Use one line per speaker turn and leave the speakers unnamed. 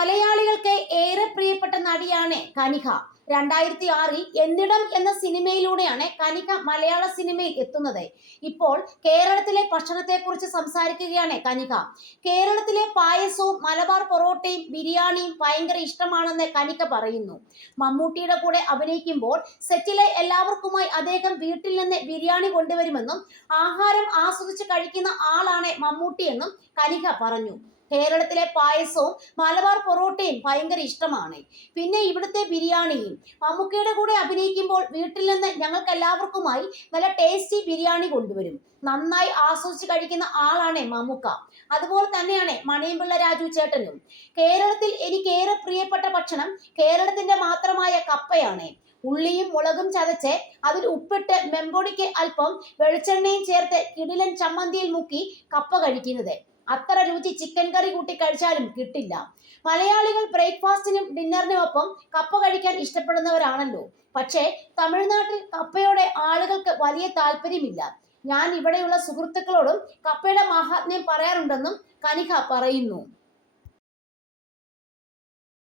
മലയാളികൾക്ക് ഏറെ പ്രിയപ്പെട്ട നടിയാണ് കനിക. രണ്ടായിരത്തി ആറിൽ എന്നിടം എന്ന സിനിമയിലൂടെയാണ് കനിക മലയാള സിനിമയിൽ എത്തുന്നത്. ഇപ്പോൾ കേരളത്തിലെ ഭക്ഷണത്തെക്കുറിച്ച് സംസാരിക്കുകയാണ് കനിക. കേരളത്തിലെ പായസവും മലബാർ പൊറോട്ടയും ബിരിയാണിയും ഭയങ്കര ഇഷ്ടമാണെന്ന് കനിക പറയുന്നു. മമ്മൂട്ടിയുടെ കൂടെ അഭിനയിക്കുമ്പോൾ സെറ്റിലെ എല്ലാവർക്കുമായി അദ്ദേഹം വീട്ടിൽ നിന്ന് ബിരിയാണി കൊണ്ടുവരുമെന്നും ആഹാരം ആസ്വദിച്ച് കഴിക്കുന്ന ആളാണ് മമ്മൂട്ടിയെന്നും കനിക പറഞ്ഞു. കേരളത്തിലെ പായസവും മലബാർ പൊറോട്ടയും ഭയങ്കര ഇഷ്ടമാണ്. പിന്നെ ഇവിടുത്തെ ബിരിയാണിയും. മമ്മൂക്കയുടെ കൂടെ അഭിനയിക്കുമ്പോൾ വീട്ടിൽ നിന്ന് ഞങ്ങൾക്ക് എല്ലാവർക്കുമായി നല്ല ടേസ്റ്റി ബിരിയാണി കൊണ്ടുവരും. നന്നായി ആസ്വദിച്ച് കഴിക്കുന്ന ആളാണ് മമ്മൂക്ക. അതുപോലെ തന്നെയാണ് മണിയമ്പിള്ള രാജു ചേട്ടനും. കേരളത്തിൽ എനിക്ക് ഏറെ പ്രിയപ്പെട്ട ഭക്ഷണം കേരളത്തിന്റെ മാത്രമായ കപ്പയാണ്. ഉള്ളിയും മുളകും ചതച്ച് അതിൽ ഉപ്പിട്ട് മെമ്പൊടിക്ക് അല്പം വെളിച്ചെണ്ണയും ചേർത്ത് കിടിലൻ ചമ്മന്തിയിൽ മുക്കി കപ്പ കഴിക്കുന്നത്. അത്ര രുചി ചിക്കൻ കറി കൂട്ടി കഴിച്ചാലും കിട്ടില്ല. മലയാളികൾ ബ്രേക്ക്ഫാസ്റ്റിനും ഡിന്നറിനും ഒപ്പം കപ്പ കഴിക്കാൻ ഇഷ്ടപ്പെടുന്നവരാണല്ലോ. പക്ഷേ തമിഴ്നാട്ടിൽ കപ്പയോടെ ആളുകൾക്ക് വലിയ താല്പര്യമില്ല. ഞാൻ ഇവിടെയുള്ള സുഹൃത്തുക്കളോടും കപ്പയുടെ മഹാത്മ്യം പറയാറുണ്ടെന്നും കനിക പറയുന്നു.